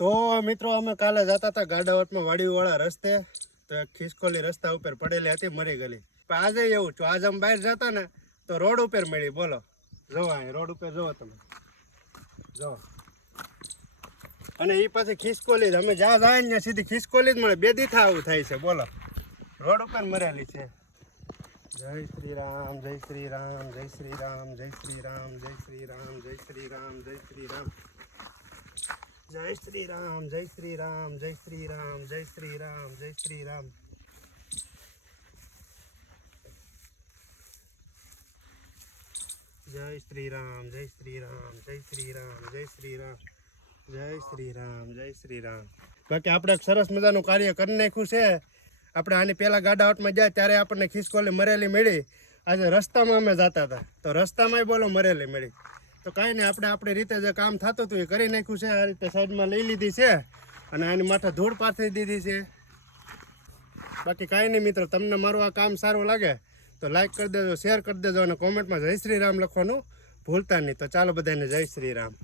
તો મિત્રો અમે કાલે જતા હતા ગાડાવટમાં વાડીવાળા રસ્તે, તો એક ખિસકોલી રસ્તા ઉપર પડેલી હતી, મરી ગયેલી. પણ આજે એવું છું, આજે અમે બહાર જતા ને તો રોડ ઉપર મળી. બોલો, જોવો અહીં રોડ ઉપર જોવો તમે, જો. અને એ પાછી ખિસકોલી અમે જ્યાં જાય ને સીધી ખિસકોલી જ મળે. બે દીથા આવું થાય છે. બોલો, રોડ ઉપર મરેલી છે. જય શ્રી રામ, જય શ્રી રામ, જય શ્રી રામ, જય શ્રી રામ, જય શ્રી રામ, જય શ્રી રામ, જય શ્રી રામ, જય શ્રી રામ, જય શ્રી રામ, જય શ્રી રામ, જય શ્રી રામ, જય શ્રી રામ. જય શ્રી રામ, જય શ્રી રામ, જય શ્રી રામ, જય શ્રી રામ, જય શ્રી રામ, જય શ્રી રામ. બાકી આપણે સરસ મજાનું કાર્ય કરી નાખ્યું છે. આપણે આની પહેલાં ગાડાવટમાં જાય ત્યારે આપણને ખિસકોલી મરેલી મળી. આજે રસ્તામાં અમે જતા હતા તો રસ્તામાંય બોલો મરેલી મળી. તો કાંઈ નહીં, આપણે આપણી રીતે જે કામ થતું હતું એ કરી નાખ્યું છે. આ રીતે સાઈડમાં લઈ લીધી છે અને આની માથે ધૂળ પાથરી દીધી છે. બાકી કાંઈ નહીં મિત્રો, તમને મારું આ કામ સારું લાગે તો લાઈક કરી દેજો, શેર કરી દેજો અને કોમેન્ટમાં જય શ્રી રામ લખવાનું ભૂલતા નહીં. તો ચાલો બધાને જય શ્રી રામ.